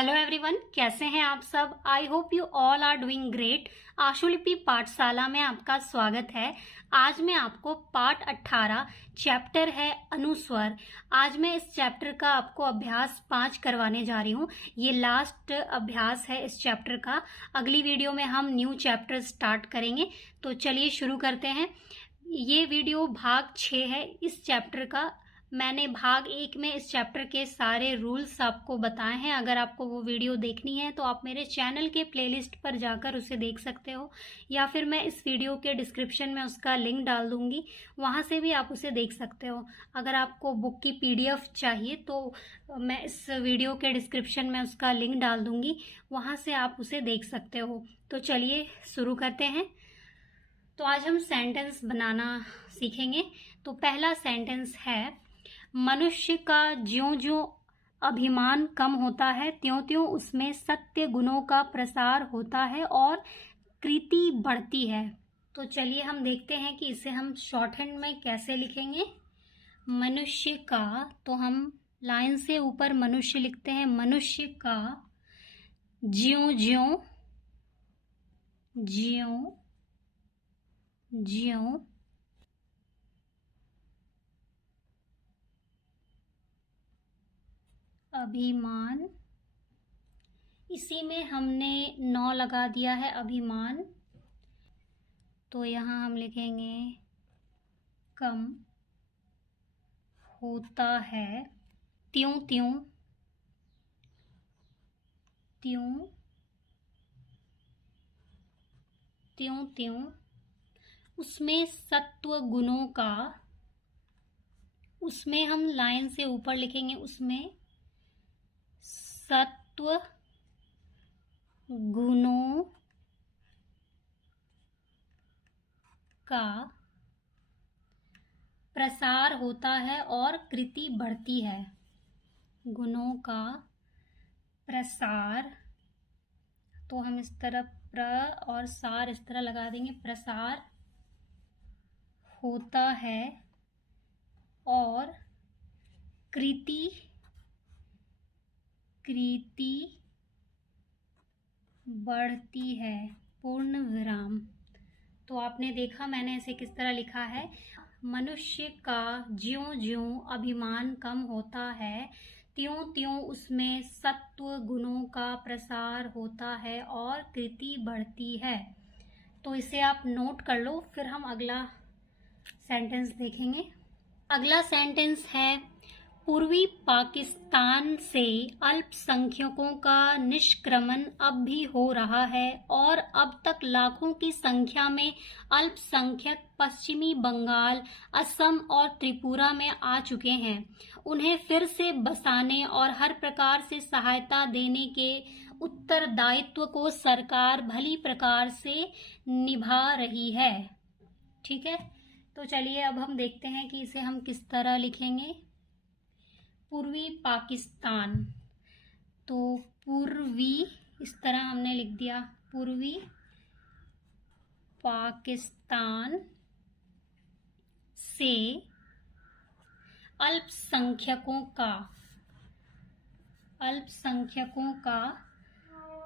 Hello everyone, कैसे हैं आप सब। I hope you all are doing great. आशुलिपि पाठशाला में आपका स्वागत है। आज मैं आपको पाठ 18 चैप्टर है अनुस्वर। आज मैं इस चैप्टर का आपको अभ्यास 5 करवाने जा रही हूँ। ये लास्ट अभ्यास है इस चैप्टर का। अगली वीडियो में हम न्यू चैप्टर स्टार्ट करेंगे। तो चलिए शुरू करते हैं। ये वीडियो भाग 6 है इस चैप्टर का। मैंने भाग 1 में इस चैप्टर के सारे रूल्स आपको बताए हैं। अगर आपको वो वीडियो देखनी है तो आप मेरे चैनल के प्लेलिस्ट पर जाकर उसे देख सकते हो, या फिर मैं इस वीडियो के डिस्क्रिप्शन में उसका लिंक डाल दूंगी, वहाँ से भी आप उसे देख सकते हो। अगर आपको बुक की PDF चाहिए तो मैं इस वीडियो के डिस्क्रिप्शन में उसका लिंक डाल दूंगी, वहाँ से आप उसे देख सकते हो। तो चलिए शुरू करते हैं। तो आज हम सेंटेंस बनाना सीखेंगे। तो पहला सेंटेंस है, मनुष्य का ज्यों ज्यों अभिमान कम होता है त्यों त्यों उसमें सत्य गुणों का प्रसार होता है और कृति बढ़ती है। तो चलिए हम देखते हैं कि इसे हम शॉर्ट हैंड में कैसे लिखेंगे। मनुष्य का, तो हम लाइन से ऊपर मनुष्य लिखते हैं। मनुष्य का ज्यों ज्यों ज्यों ज्यों अभिमान, इसी में हमने 9 लगा दिया है अभिमान, तो यहाँ हम लिखेंगे कम होता है त्यों त्यों त्यों त्यों त्यों उसमें सत्व गुणों का, उसमें हम लाइन से ऊपर लिखेंगे उसमें सत्व गुणों का प्रसार होता है और कृति बढ़ती है। गुणों का प्रसार, तो हम इस तरह प्र और सार इस तरह लगा देंगे। प्रसार होता है और कृति कृति बढ़ती है, पूर्ण विराम। तो आपने देखा मैंने इसे किस तरह लिखा है। मनुष्य का ज्यों ज्यों अभिमान कम होता है त्यों त्यों उसमें सत्व गुणों का प्रसार होता है और कृति बढ़ती है। तो इसे आप नोट कर लो, फिर हम अगला सेंटेंस देखेंगे। अगला सेंटेंस है, पूर्वी पाकिस्तान से अल्पसंख्यकों का निष्क्रमण अब भी हो रहा है और अब तक लाखों की संख्या में अल्पसंख्यक पश्चिमी बंगाल, असम और त्रिपुरा में आ चुके हैं। उन्हें फिर से बसाने और हर प्रकार से सहायता देने के उत्तरदायित्व को सरकार भली प्रकार से निभा रही है। ठीक है, तो चलिए अब हम देखते हैं कि इसे हम किस तरह लिखेंगे। पूर्वी पाकिस्तान, तो पूर्वी इस तरह हमने लिख दिया, पूर्वी पाकिस्तान से अल्पसंख्यकों का,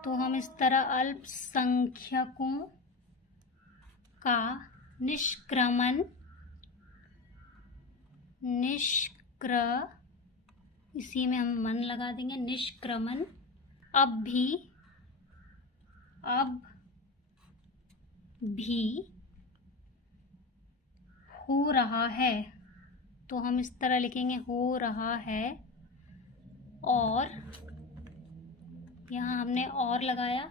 तो हम इस तरह अल्पसंख्यकों का निष्क्रमण इसी में हम मन लगा देंगे, निष्क्रमण अब भी हो रहा है। तो हम इस तरह लिखेंगे, हो रहा है, और यहाँ हमने और लगाया,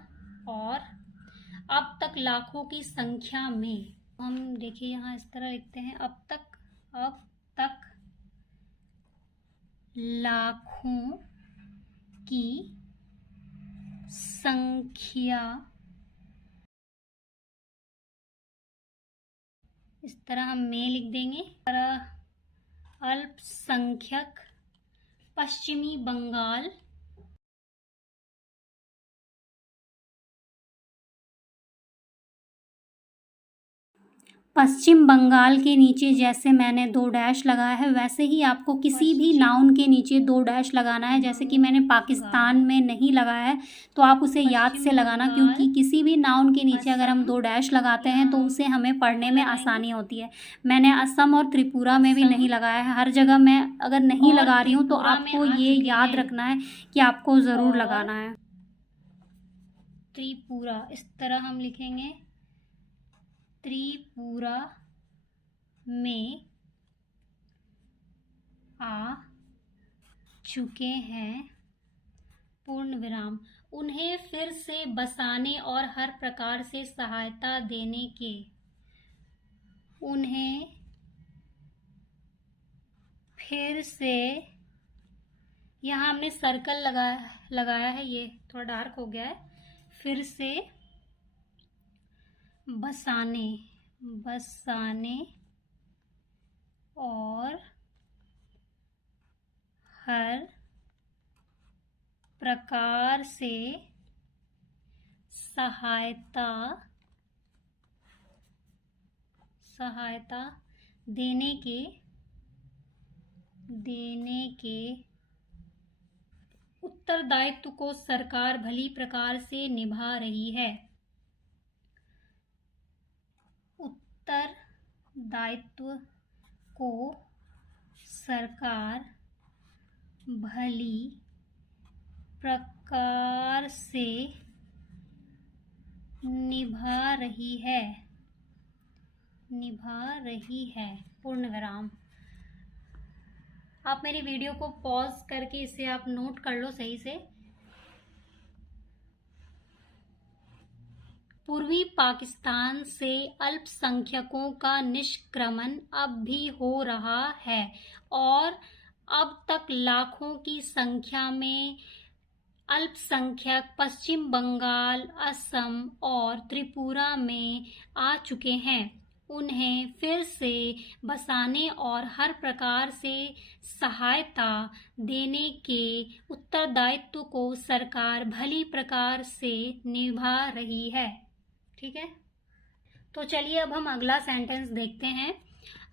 और अब तक लाखों की संख्या में, हम देखिए यहाँ इस तरह लिखते हैं, अब तक लाखों की संख्या, इस तरह हम में लिख देंगे। अल्पसंख्यक पश्चिमी बंगाल, पश्चिम बंगाल के नीचे जैसे मैंने 2 डैश लगाया है वैसे ही आपको किसी भी नाउन के नीचे 2 डैश लगाना है। जैसे कि मैंने पाकिस्तान में नहीं लगाया है तो आप उसे याद से लगाना, क्योंकि किसी भी नाउन के नीचे अगर हम 2 डैश लगाते हैं तो उसे हमें पढ़ने में आसानी होती है। मैंने असम और त्रिपुरा में भी नहीं लगाया है। हर जगह मैं अगर नहीं लगा रही हूँ तो आपको ये याद रखना है कि आपको ज़रूर लगाना है। त्रिपुरा इस तरह हम लिखेंगे, त्रिपुरा में आ चुके हैं पूर्ण विराम। उन्हें फिर से बसाने और हर प्रकार से सहायता देने के, उन्हें फिर से, यहाँ हमने सर्कल लगाया है, ये थोड़ा डार्क हो गया है, फिर से बसाने और हर प्रकार से सहायता देने के उत्तरदायित्व को सरकार भली प्रकार से निभा रही है। उत्तरदायित्व को सरकार भली प्रकार से निभा रही है पूर्ण विराम। आप मेरी वीडियो को पॉज करके इसे आप नोट कर लो सही से। पूर्वी पाकिस्तान से अल्पसंख्यकों का निष्क्रमण अब भी हो रहा है और अब तक लाखों की संख्या में अल्पसंख्यक पश्चिम बंगाल, असम और त्रिपुरा में आ चुके हैं। उन्हें फिर से बसाने और हर प्रकार से सहायता देने के उत्तरदायित्व को सरकार भली प्रकार से निभा रही है। ठीक है, तो चलिए अब हम अगला सेंटेंस देखते हैं।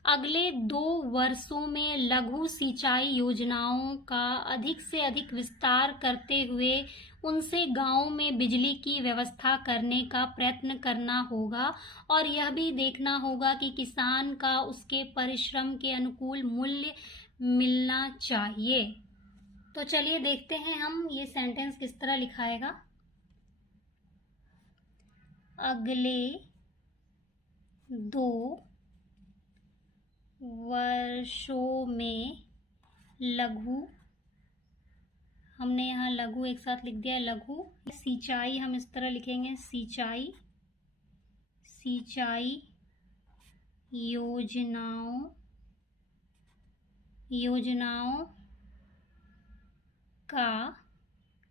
अगले 2 वर्षों में लघु सिंचाई योजनाओं का अधिक से अधिक विस्तार करते हुए उनसे गांवों में बिजली की व्यवस्था करने का प्रयत्न करना होगा और यह भी देखना होगा कि किसान का उसके परिश्रम के अनुकूल मूल्य मिलना चाहिए। तो चलिए देखते हैं हम ये सेंटेंस किस तरह लिखाएगा। अगले 2 वर्षों में लघु, हमने यहाँ लघु एक साथ लिख दिया, लघु सिंचाई हम इस तरह लिखेंगे, सिंचाई योजनाओं का,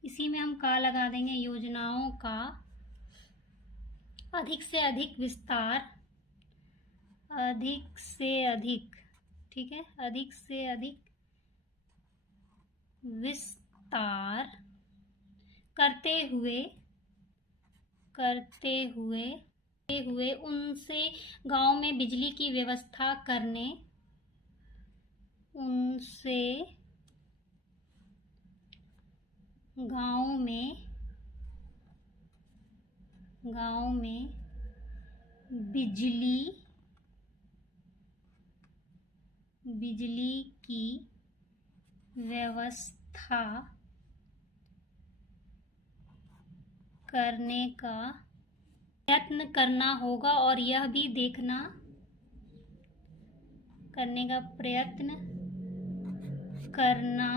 इसी में हम का लगा देंगे, योजनाओं का अधिक से अधिक विस्तार, अधिक से अधिक, ठीक है, अधिक से अधिक विस्तार करते हुए उनसे गांव में बिजली की व्यवस्था करने, उनसे गांव में बिजली की व्यवस्था करने का प्रयत्न करना होगा और यह भी देखना करने का प्रयत्न करना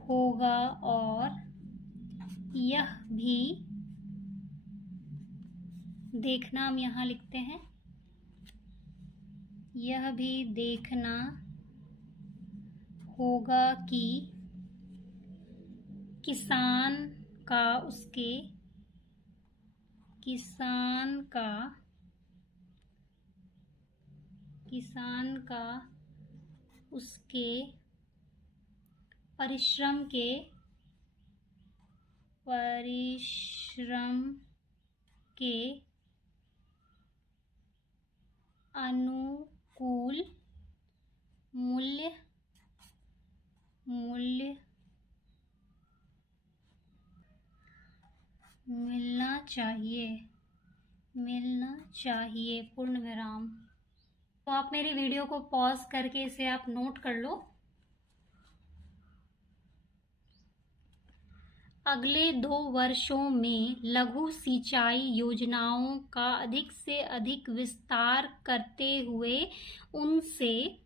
होगा और यह भी देखना, हम यहाँ लिखते हैं, यह भी देखना होगा कि किसान का उसके परिश्रम के अनुकूल मूल्य मिलना चाहिए पूर्ण विराम। तो आप मेरी वीडियो को पॉज करके इसे आप नोट कर लो। अगले 2 वर्षों में लघु सिंचाई योजनाओं का अधिक से अधिक विस्तार करते हुए उनसे,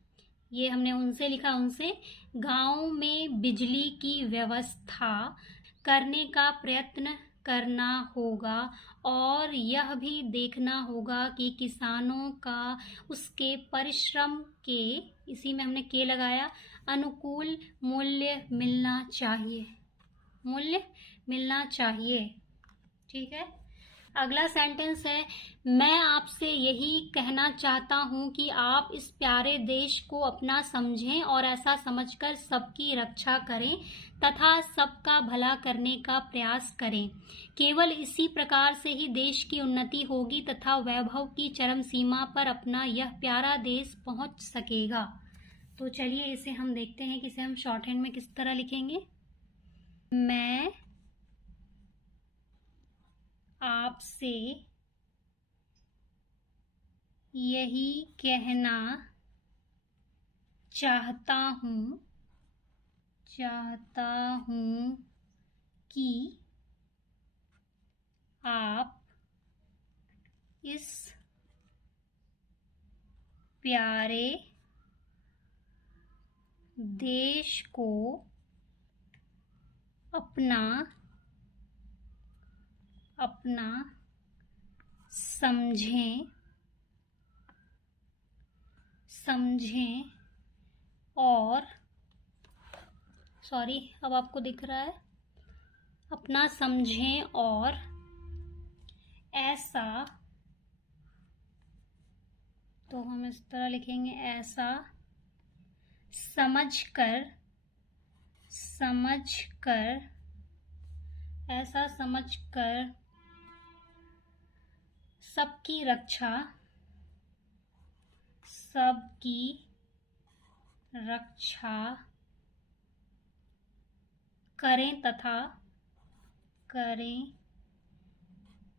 ये हमने उनसे लिखा, उनसे गांव में बिजली की व्यवस्था करने का प्रयत्न करना होगा और यह भी देखना होगा कि किसानों का उसके परिश्रम के, इसी में हमने के लगाया, अनुकूल मूल्य मिलना चाहिए। ठीक है। अगला सेंटेंस है, मैं आपसे यही कहना चाहता हूं कि आप इस प्यारे देश को अपना समझें और ऐसा समझकर सबकी रक्षा करें तथा सबका भला करने का प्रयास करें। केवल इसी प्रकार से ही देश की उन्नति होगी तथा वैभव की चरम सीमा पर अपना यह प्यारा देश पहुंच सकेगा। तो चलिए इसे हम देखते हैं कि इसे हम शॉर्ट हैंड में किस तरह लिखेंगे। मैं आपसे यही कहना चाहता हूं कि आप इस प्यारे देश को अपना समझें और, सॉरी अब आपको दिख रहा है, अपना समझें और ऐसा, तो हम इस तरह लिखेंगे, ऐसा समझकर सबकी रक्षा करें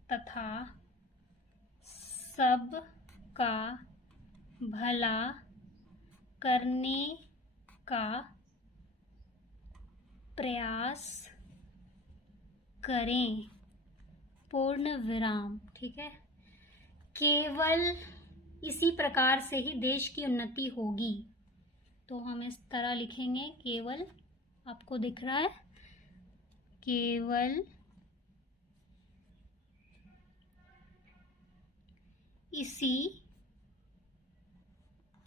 तथा सबका भला करने का प्रयास करें पूर्ण विराम। ठीक है। केवल इसी प्रकार से ही देश की उन्नति होगी। तो हम इस तरह लिखेंगे, केवल, आपको दिख रहा है, केवल इसी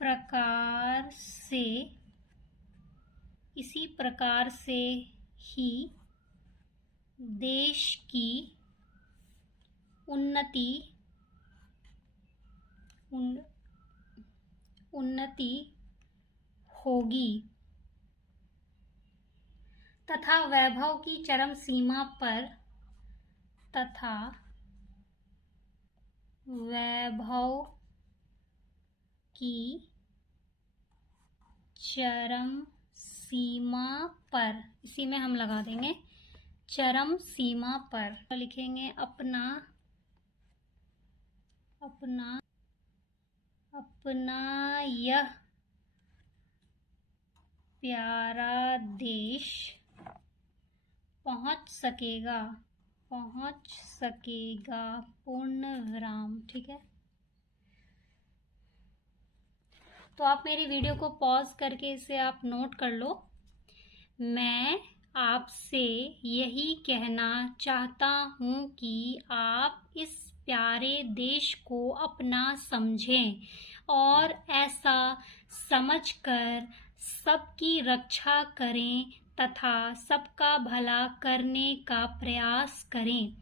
प्रकार से ही देश की उन्नति होगी तथा वैभव की चरम सीमा पर इसी में हम लगा देंगे चरम सीमा पर, लिखेंगे अपना यह प्यारा देश पहुंच सकेगा पूर्ण विराम। ठीक है। तो आप मेरी वीडियो को पॉज करके इसे आप नोट कर लो। मैं आपसे यही कहना चाहता हूं कि आप इस प्यारे देश को अपना समझें और ऐसा समझकर सबकी रक्षा करें तथा सबका भला करने का प्रयास करें।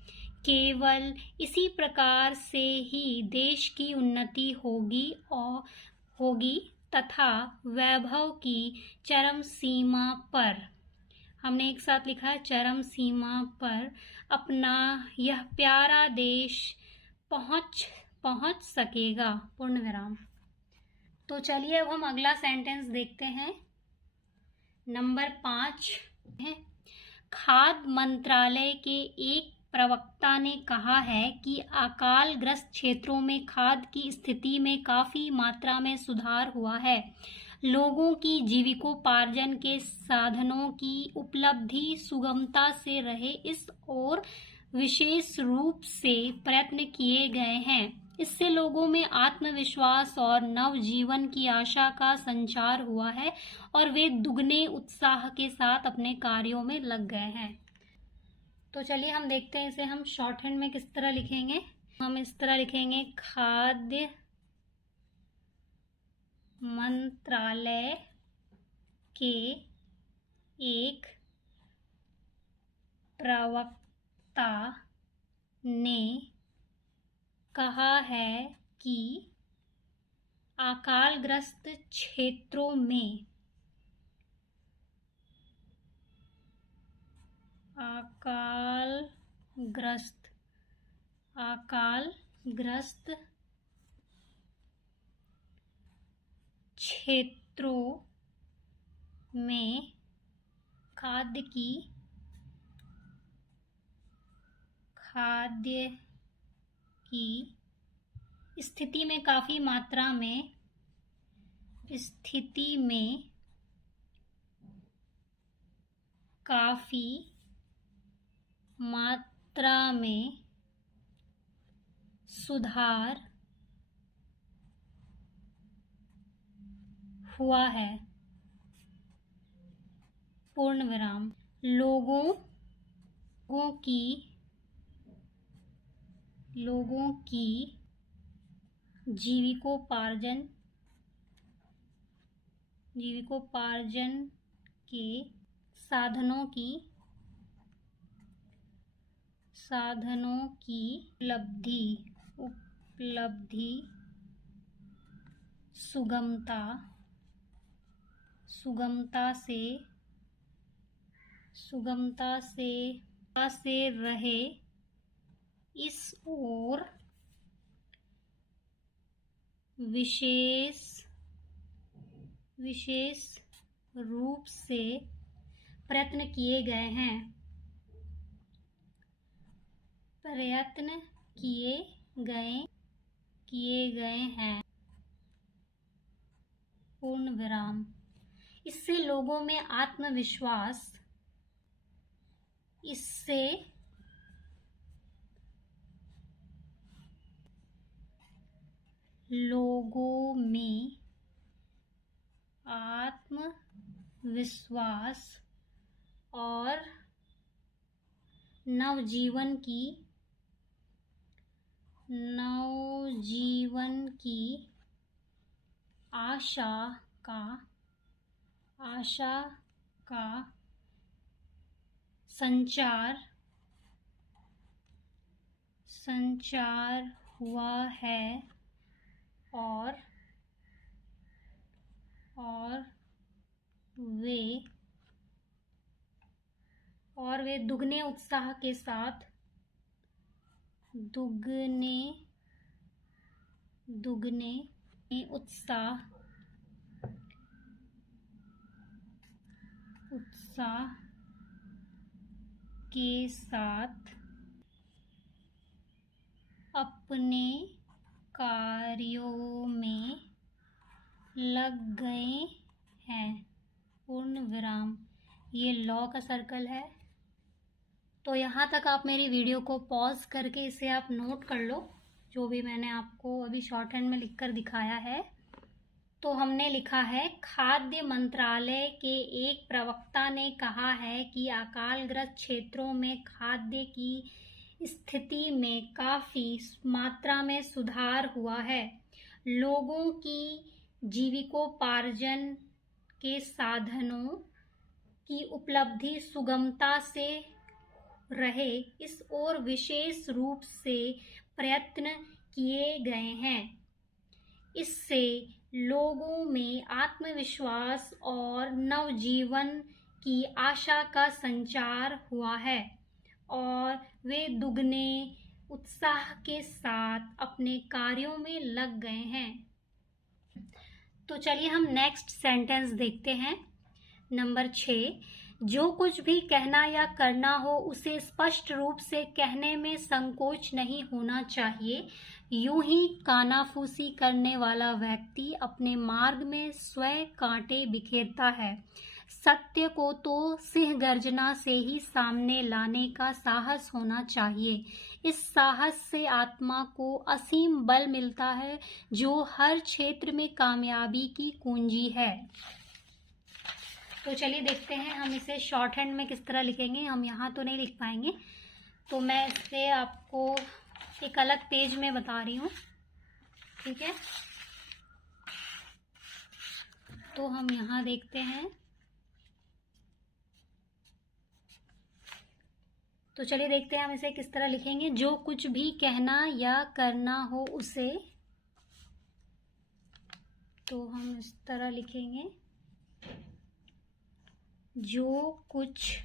केवल इसी प्रकार से ही देश की उन्नति होगी तथा वैभव की चरम सीमा पर, हमने एक साथ लिखा है, चरम सीमा पर अपना यह प्यारा देश पहुंच सकेगा। पूर्ण विराम। तो चलिए अब हम अगला सेंटेंस देखते हैं। नंबर 5 है, खाद्य मंत्रालय के एक प्रवक्ता ने कहा है कि अकाल ग्रस्त क्षेत्रों में खाद्य की स्थिति में काफी मात्रा में सुधार हुआ है। लोगों की जीविकोपार्जन के साधनों की उपलब्धि सुगमता से रहे, इस ओर विशेष रूप से प्रयत्न किए गए हैं। इससे लोगों में आत्मविश्वास और नवजीवन की आशा का संचार हुआ है और वे दुगने उत्साह के साथ अपने कार्यों में लग गए हैं। तो चलिए हम देखते हैं इसे हम शॉर्ट हैंड में किस तरह लिखेंगे। हम इस तरह लिखेंगे, खाद्य मंत्रालय के एक प्रवक्ता ने कहा है कि अकालग्रस्त क्षेत्रों में अकालग्रस्त क्षेत्रों में खाद्य की स्थिति में काफी मात्रा में सुधार हुआ है। पूर्ण विराम। लोगों की जीविकोपार्जन के साधनों की उपलब्धि सुगमता से रहे, इस ओर विशेष रूप से प्रयत्न किए गए हैं। पूर्ण विराम। इससे लोगों में आत्मविश्वास और नवजीवन की आशा का संचार हुआ है और वे दुगने उत्साह के साथ अपने कार्यों में लग गए हैं। पूर्ण विराम। ये लॉ का सर्कल है। तो यहाँ तक आप मेरी वीडियो को पॉज करके इसे आप नोट कर लो, जो भी मैंने आपको अभी शॉर्ट हैंड में लिखकर दिखाया है। तो हमने लिखा है, खाद्य मंत्रालय के एक प्रवक्ता ने कहा है कि अकालग्रस्त क्षेत्रों में खाद्य की स्थिति में काफी मात्रा में सुधार हुआ है। लोगों की जीविकोपार्जन के साधनों की उपलब्धि सुगमता से रहे, इस ओर विशेष रूप से प्रयत्न किए गए हैं। इससे लोगों में आत्मविश्वास और नवजीवन की आशा का संचार हुआ है और वे दुगने उत्साह के साथ अपने कार्यों में लग गए हैं। तो चलिए हम नेक्स्ट सेंटेंस देखते हैं। नंबर 6, जो कुछ भी कहना या करना हो उसे स्पष्ट रूप से कहने में संकोच नहीं होना चाहिए। यूं ही कानाफूसी करने वाला व्यक्ति अपने मार्ग में स्वयं कांटे बिखेरता है। सत्य को तो सिंह गर्जना से ही सामने लाने का साहस होना चाहिए। इस साहस से आत्मा को असीम बल मिलता है, जो हर क्षेत्र में कामयाबी की कुंजी है। तो चलिए देखते हैं हम इसे शॉर्ट हैंड में किस तरह लिखेंगे। हम यहाँ तो नहीं लिख पाएंगे, तो मैं इसे आपको एक अलग पेज में बता रही हूँ, ठीक है। तो हम यहाँ देखते हैं। तो चलिए देखते हैं हम इसे किस तरह लिखेंगे। जो कुछ भी कहना या करना हो उसे, तो हम इस तरह लिखेंगे, जो कुछ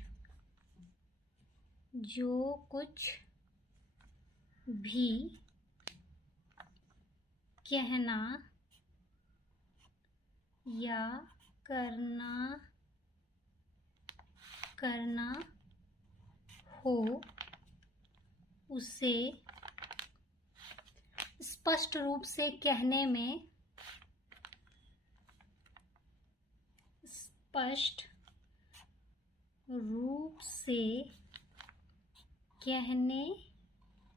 भी कहना या करना हो उसे स्पष्ट रूप से कहने में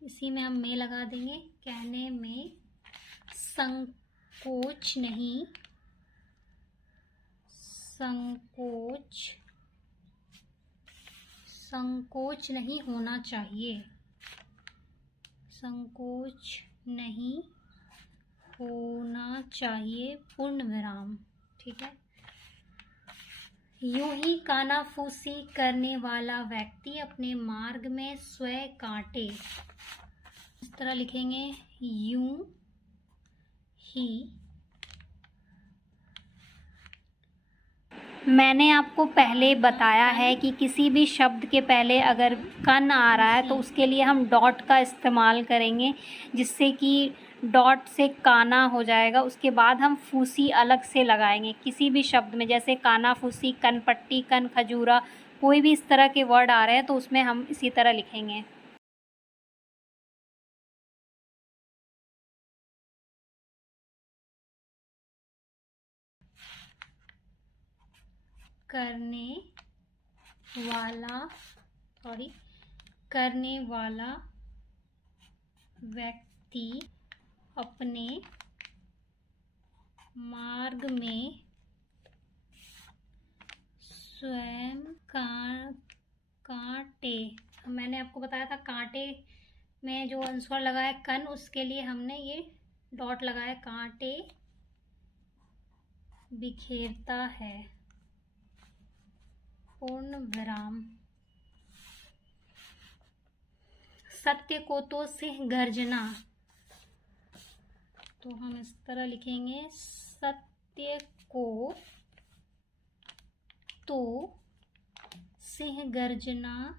इसी में हम में लगा देंगे, कहने में संकोच नहीं होना चाहिए। पूर्ण विराम, ठीक है। यूं ही कानाफूसी करने वाला व्यक्ति अपने मार्ग में स्वयं कांटे, इस तरह लिखेंगे, यूं ही। मैंने आपको पहले बताया है कि किसी भी शब्द के पहले अगर कन आ रहा है तो उसके लिए हम डॉट का इस्तेमाल करेंगे, जिससे कि डॉट से काना हो जाएगा। उसके बाद हम फूसी अलग से लगाएंगे किसी भी शब्द में, जैसे काना फूसी, कनपट्टी, कन खजूरा, कोई भी इस तरह के वर्ड आ रहे हैं तो उसमें हम इसी तरह लिखेंगे। करने वाला व्यक्ति अपने मार्ग में स्वयं कांटे, मैंने आपको बताया था कांटे में जो अनुस्वार लगा है कन, उसके लिए हमने ये डॉट लगाया, कांटे बिखेरता है, पूर्ण विराम। सत्य को तो सिंह गर्जना, तो हम इस तरह लिखेंगे, सत्य को तो सिंह गर्जना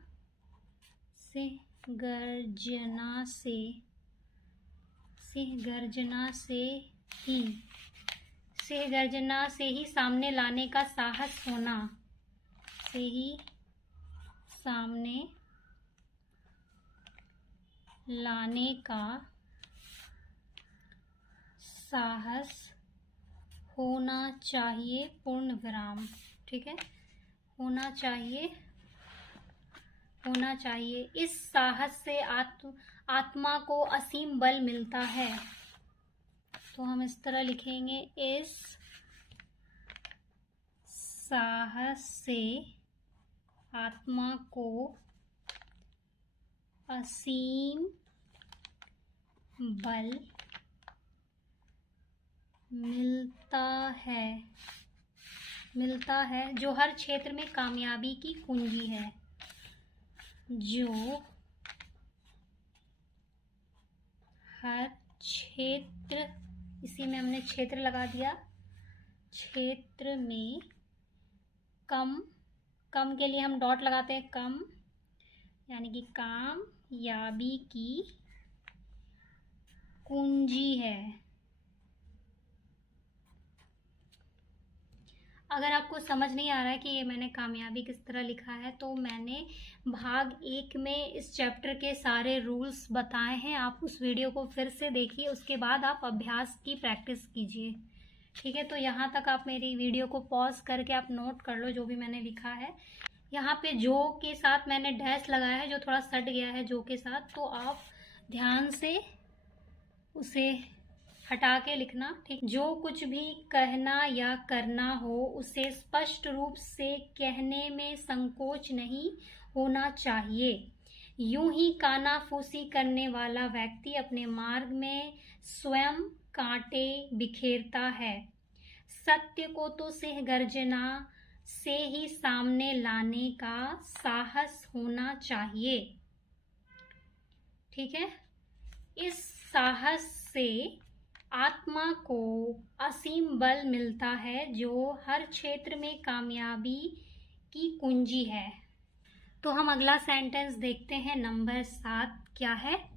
से ही सामने लाने का साहस होना, लाने का साहस होना चाहिए, पूर्ण विराम, ठीक है। होना चाहिए। इस साहस से आत्मा को असीम बल मिलता है, तो हम इस तरह लिखेंगे, इस साहस से आत्मा को असीम बल मिलता है, जो हर क्षेत्र में कामयाबी की कुंजी है। जो हर क्षेत्र, इसी में हमने क्षेत्र लगा दिया, क्षेत्र में कम के लिए हम डॉट लगाते हैं, कम यानी कि कामयाबी की कुंजी है। अगर आपको समझ नहीं आ रहा है कि ये मैंने कामयाबी किस तरह लिखा है, तो मैंने भाग 1 में इस चैप्टर के सारे रूल्स बताए हैं। आप उस वीडियो को फिर से देखिए, उसके बाद आप अभ्यास की प्रैक्टिस कीजिए। ठीक है, तो यहाँ तक आप मेरी वीडियो को पॉज करके आप नोट कर लो जो भी मैंने लिखा है। यहाँ पे जो के साथ मैंने डैश लगाया है, जो थोड़ा सट गया है जो के साथ, तो आप ध्यान से उसे हटा के लिखना। ठीक, जो कुछ भी कहना या करना हो उसे स्पष्ट रूप से कहने में संकोच नहीं होना चाहिए। यूं ही कानाफूसी करने वाला व्यक्ति अपने मार्ग में स्वयं कांटे बिखेरता है। सत्य को तो सिंह गर्जना से ही सामने लाने का साहस होना चाहिए। ठीक है, इस साहस से आत्मा को असीम बल मिलता है, जो हर क्षेत्र में कामयाबी की कुंजी है। तो हम अगला सेंटेंस देखते हैं, नंबर 7 क्या है।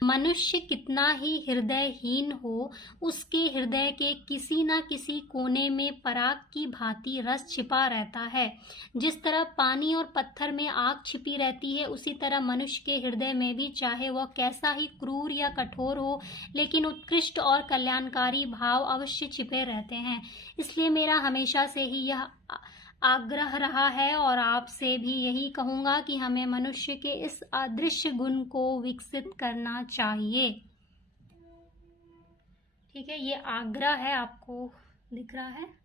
मनुष्य कितना ही हृदयहीन हो, उसके हृदय के किसी न किसी कोने में पराग की भांति रस छिपा रहता है। जिस तरह पानी और पत्थर में आग छिपी रहती है, उसी तरह मनुष्य के हृदय में भी, चाहे वह कैसा ही क्रूर या कठोर हो, लेकिन उत्कृष्ट और कल्याणकारी भाव अवश्य छिपे रहते हैं। इसलिए मेरा हमेशा से ही यह आग्रह रहा है और आपसे भी यही कहूंगा कि हमें मनुष्य के इस अदृश्य गुण को विकसित करना चाहिए। ठीक है, ये आग्रह है, आपको दिख रहा है।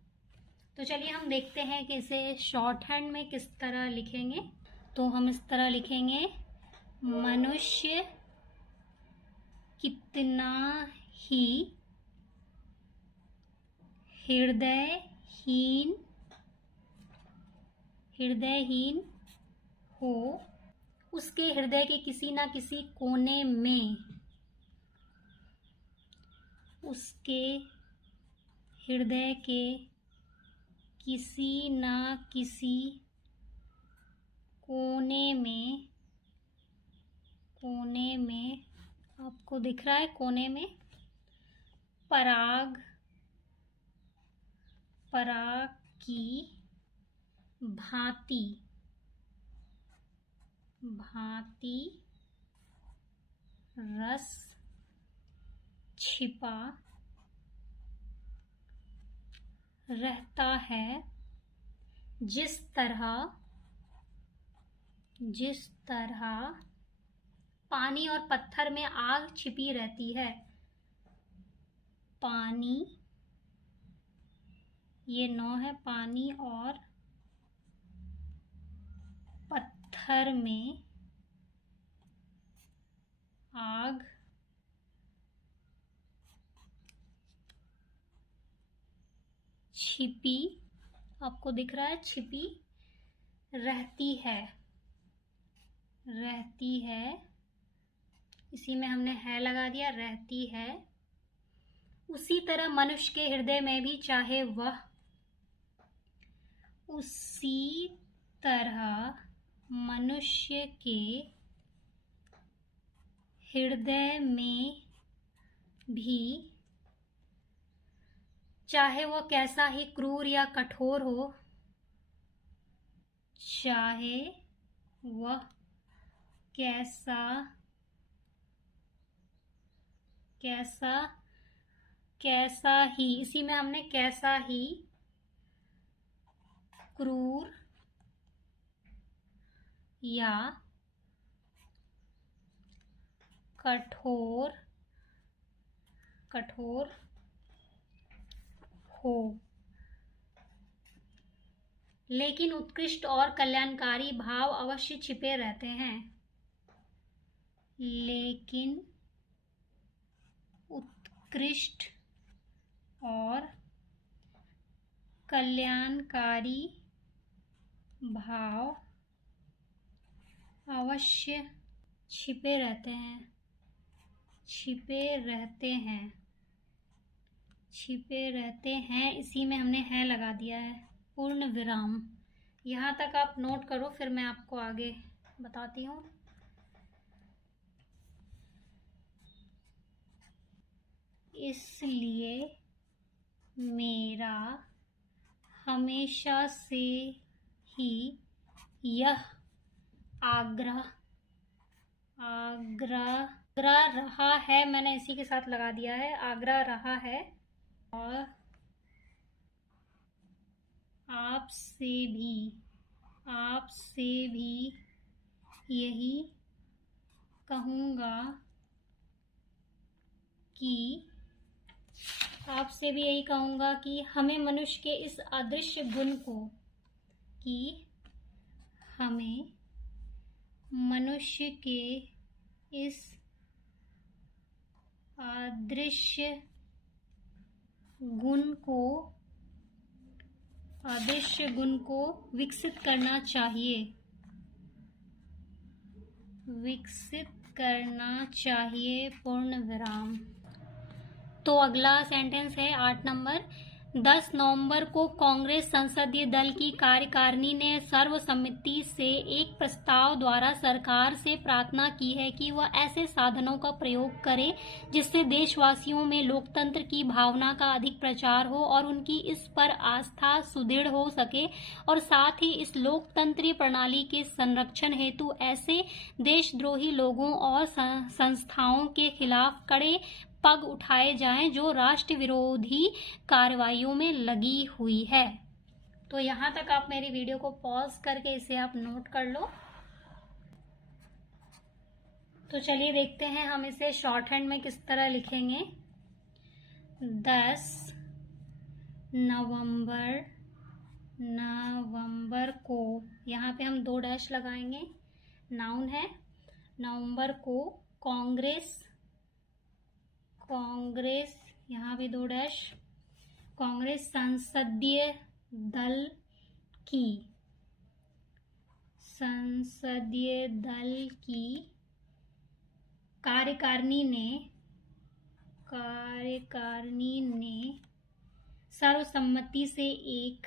तो चलिए हम देखते हैं कि इसे शॉर्ट हैंड में किस तरह लिखेंगे। तो हम इस तरह लिखेंगे, मनुष्य कितना ही हृदयहीन हो, उसके हृदय के किसी न किसी कोने में, उसके हृदय के किसी न किसी कोने में आपको दिख रहा है, कोने में पराग की भांति रस छिपा रहता है। जिस तरह पानी और पत्थर में आग छिपी रहती है। पानी, ये 9 है, पानी और पत्थर में आग छिपी, आपको दिख रहा है, छिपी रहती है, इसी में हमने है लगा दिया, रहती है। उसी तरह मनुष्य के हृदय में भी, चाहे वह उसी तरह मनुष्य के हृदय में भी, चाहे वह कैसा ही क्रूर या कठोर हो, चाहे वह कैसा ही, इसी में हमने कैसा ही क्रूर या कठोर हो, लेकिन उत्कृष्ट और कल्याणकारी भाव अवश्य छिपे रहते हैं। लेकिन उत्कृष्ट और कल्याणकारी भाव अवश्य छिपे रहते हैं, इसी में हमने है लगा दिया है, पूर्ण विराम। यहाँ तक आप नोट करो, फिर मैं आपको आगे बताती हूँ। इसलिए मेरा हमेशा से ही यह आग्रह रहा है, मैंने इसी के साथ लगा दिया है, आग्रह रहा है और आपसे भी यही कहूँगा कि हमें मनुष्य के इस अदृश्य गुण को विकसित करना चाहिए पूर्ण विराम। तो अगला सेंटेंस है 8 नंबर। 10 नवंबर को कांग्रेस संसदीय दल की कार्यकारिणी ने सर्वसम्मति से एक प्रस्ताव द्वारा सरकार से प्रार्थना की है कि वह ऐसे साधनों का प्रयोग करे जिससे देशवासियों में लोकतंत्र की भावना का अधिक प्रचार हो और उनकी इस पर आस्था सुदृढ़ हो सके, और साथ ही इस लोकतंत्रीय प्रणाली के संरक्षण हेतु ऐसे देशद्रोही लोगों और संस्थाओं के खिलाफ कड़े पग उठाए जाएं जो राष्ट्र विरोधी कार्रवाइयों में लगी हुई है। तो यहाँ तक आप मेरी वीडियो को पॉज करके इसे आप नोट कर लो। तो चलिए देखते हैं हम इसे शॉर्ट हैंड में किस तरह लिखेंगे। 10 नवंबर को, यहाँ पे हम 2 डैश लगाएंगे, नाउन है। नवंबर को कांग्रेस, यहाँ भी 2 डैश, कांग्रेस संसदीय दल की कार्यकारिणी ने सर्वसम्मति से एक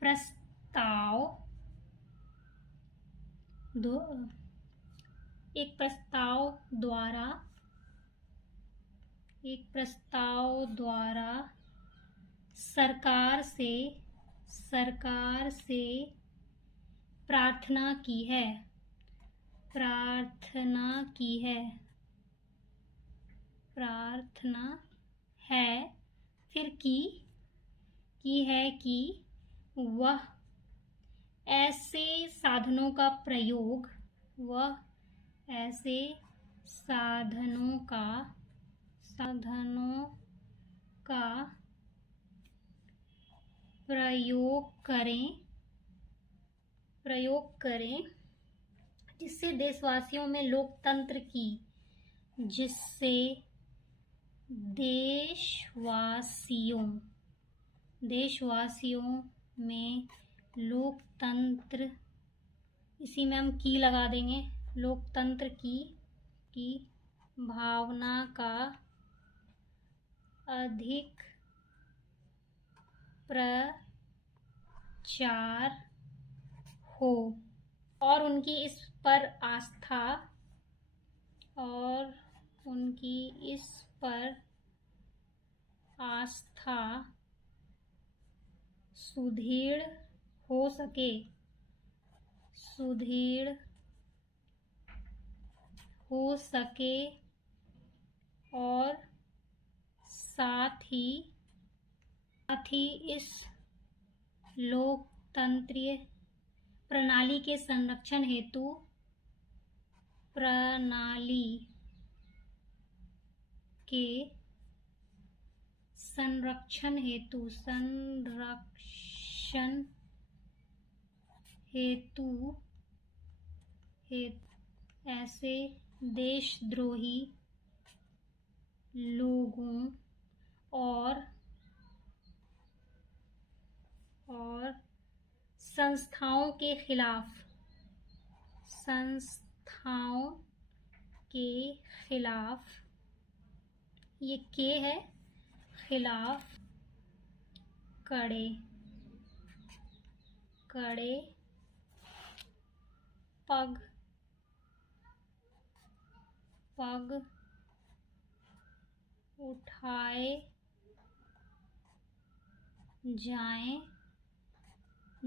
प्रस्ताव द्वारा सरकार से प्रार्थना की है फिर की है कि वह ऐसे साधनों का प्रयोग करें जिससे देशवासियों में लोकतंत्र की देशवासियों में लोकतंत्र, इसी में हम की लगा देंगे, लोकतंत्र की भावना का अधिक प्रचार हो और उनकी इस पर आस्था सुदृढ़ हो सके और साथ ही इस लोकतंत्रीय प्रणाली के संरक्षण हेतु ऐसे देशद्रोही लोगों और संस्थाओं के खिलाफ, ये के है, खिलाफ कड़े पग पग उठाए जाएं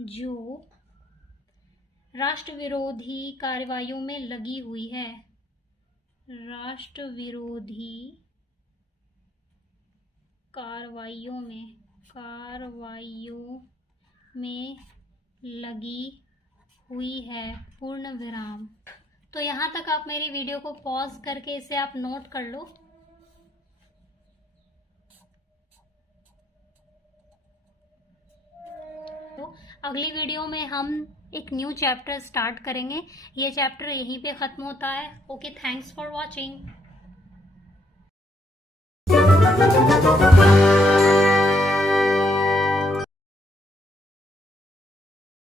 जो राष्ट्र विरोधी कार्रवाइयों में लगी हुई है। राष्ट्र विरोधी कार्रवाइयों में लगी हुई है, पूर्ण विराम। तो यहाँ तक आप मेरी वीडियो को पॉज करके इसे आप नोट कर लो। तो अगली वीडियो में हम एक न्यू चैप्टर स्टार्ट करेंगे। ये चैप्टर यहीं पे खत्म होता है। Okay, thanks for watching.